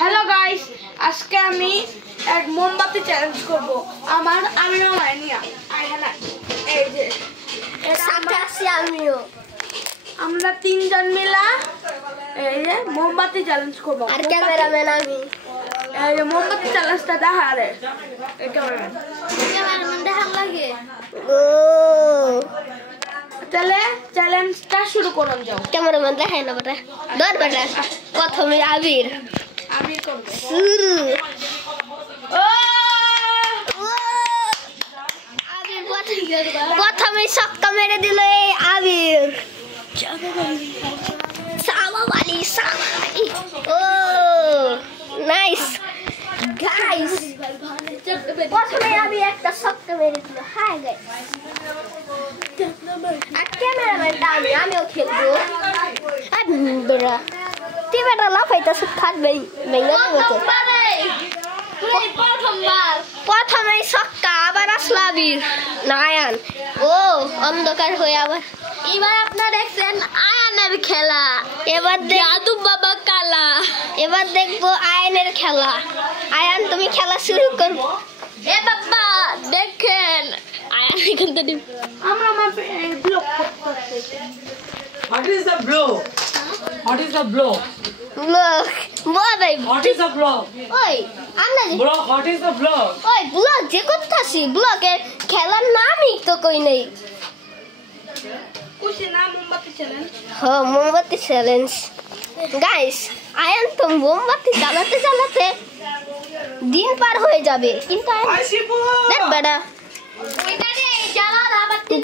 Hello guys, আজকে আমি এক মোমবাতি চ্যালেঞ্জ করব। আমিও মাইনিয়া আইহানা এই যে সাথে আছি আমিও। আমরা তিনজন মিলা এই যে মোমবাতি চ্যালেঞ্জ করব। আর ক্যামেরাম্যান আমি। এই যে মোমবাতি চ্যালেঞ্জটা দেখা রে এই ক্যামেরাম্যান দেখা লাগে। ও তাহলে চ্যালেঞ্জটা শুরু করুন যাও। ক্যামেরাম্যান দেখাই না বেটা। ধর বেটা। প্রথমে আবির করবে শুরু। ও আবির প্রথমে ছক্কা মেরে দিল এই আবির। সামাবালি সামাবালি। ও নাইস গাইস। প্রথমে আমি একটা ছক্কা মেরে দিল। Hi guys. আর ক্যামেরাম্যানটা আমিও খেলবো। আর বেটা তুই বেটা লাফাইতেছে থাকবে ভেঙে দেবো। প্রথমে ছক্কা আবার আসলো আবির না আয়ান। ও অন্ধকার হয়ে আবার এবার আপনারা দেখছেন আয়ানের খেলা। এবার জাদু বাবা কালা। এবার দেখবো আয়ানের খেলা। আয়ান তুমি খেলা শুরু করো। এ বাবা দেখেন আয়ান এখান থেকে আমরা ব্লক করতেছি। What is the blow? What is the blow? Block বড়াই What is the blow? ওই আমরা Blow, what is the blow? ওই ব্লক যে করতেছি ব্লকের খেলার নামই তো কই নেই। খুশি না মোমবাতি চ্যালেঞ্জ? হ্যাঁ মোমবাতি চ্যালেঞ্জ। গাইস আয়ান তো মোমবাতি জ্বালাতে জ্বালাতে দিন পার হয়ে যাবে কিন্তু দেখ বেটা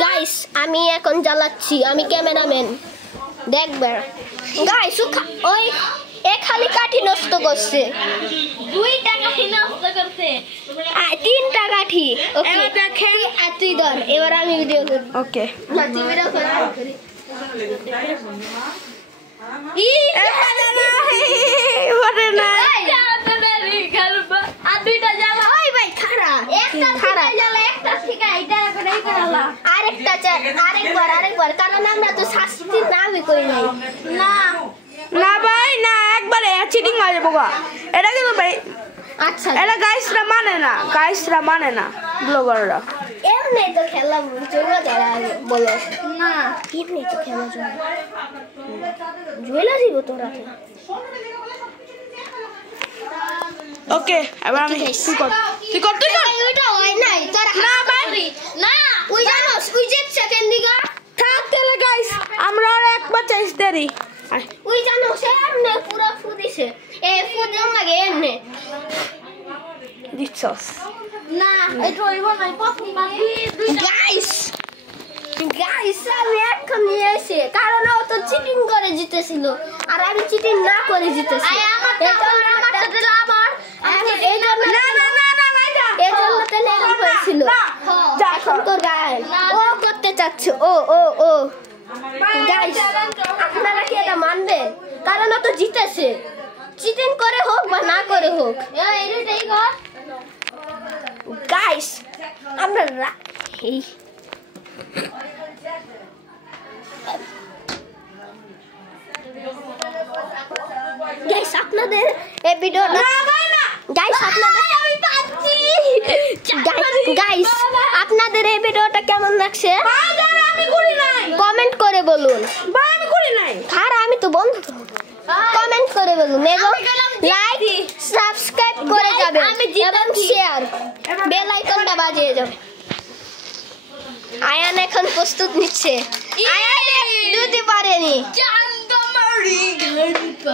গাইস আমি এখন জ্বালাচ্ছি। আমি ক্যামেরাম্যান দেখ বেটা। গাইস ওই খালি কাঠি নষ্ট করছে। 2টা কাঠি নষ্ট করছে। 3টা কাঠি। ওকে দেখেন আর তুই ধর। এবার আমি ভিডিও করি। ওকে না তুই ভিডিও কর। আরেকবার কারণ আমরা তো শাস্তি নামই করি নাই। না না ভাই না, একবারে চিটিং হয়ে যাবো গা। এটা কিন্তু ভাই আচ্ছা এটা গাইসরা মানে না ব্লগাররা। এমনি তো খেলা জন্য তারা বলো না এমনি তো খেলা জন্য জুয়েলা দিব তোরা। ওকে এবার আমি তুই কর ওইটা হয় নাই তোর না ভাই না ওই জানোস ওই যে সেকেন্ড দিগা থাক তাহলে গাইস আমরা আর একবার চাইছ দেরি ওই জানোস এমনি পুরো ফুদিছে এ ফুদন লাগে এমনি দিছস না এটা হইব না প্রথম গাইস আমি এখন নিয়ে এসে কারণ ও তো চিটিং করে জিতেছিল আর আমি চিটিং না করে জিতেছি। এখন তো গাইস ও করতে চাচ্ছে ও গাইস আপনারা কি এটা মানবেন? কারণ ও তো জিতেছে চিটিং করে হোক বা না করে হোক। গাইস আমরা গাইস আপনাদের এই ভিডিওটা গাইস আপনাদের এই ভিডিওটা কেমন লাগছে কমেন্ট করে বলুন। আমি তো বন্ধ কমেন্ট করে বলুন এবং লাইক সাবস্ক্রাইব করে যাবেন এবং শেয়ার বেল আইকনটা বাজিয়ে যাবে। আয়ান এখন প্রস্তুত নিচ্ছে। আয়ান দুটি পারেনি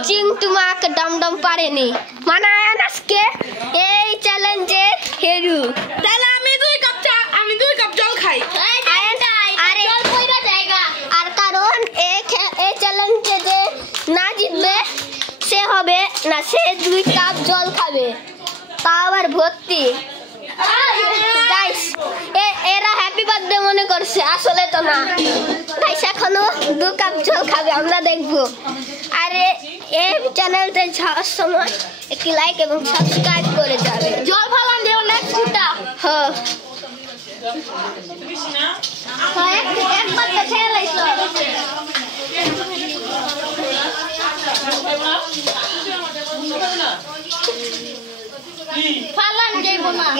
চিংটুমাক ডমডম পারেনি মানে আয়ান আজকে এই চ্যালেঞ্জে হেরু। তাহলে আমি 2 কাপ জল খাই। আর কারণ এই চ্যালেঞ্জে যে না জিতবে সে হবে না সে 2 কাপ জল খাবে তা আবার ভর্তি। গাইস এরা হ্যাপি বার্থডে মনে করছে আসলে তো না। গাইস এখনো 2 কাপ জল খাবে আমরা দেখবো। আর এই চ্যানেলতে যাওয়ার সময় একটি লাইক এবং সাবস্ক্রাইব করে যাবে। জল ফালান দেও নেক্সট ফুটা। হ্যাঁ একবার তো খেলাইছো।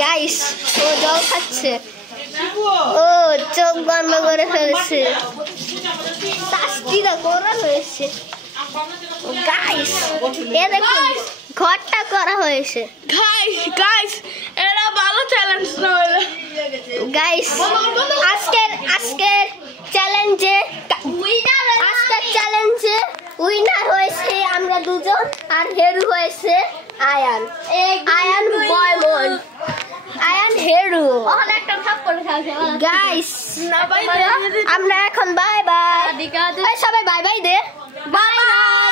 গাইস ও জল খাচ্ছে ও চোখ বন্ধ করে ফেলছে শাস্তিটা করা হয়েছে গাইস এ দেখুন ঘরটা করা হয়েছে গাইস এটা ভালো চ্যালেঞ্জ না হলো গাইস আজকের চ্যালেঞ্জে উইনার হয়েছে আমরা দুজন আর হেরু হয়েছে আয়ান বয়মন আয়ান হেরু গাইস আমরা এখন বাই বাই সবাই বাই বাই দে বাই বাই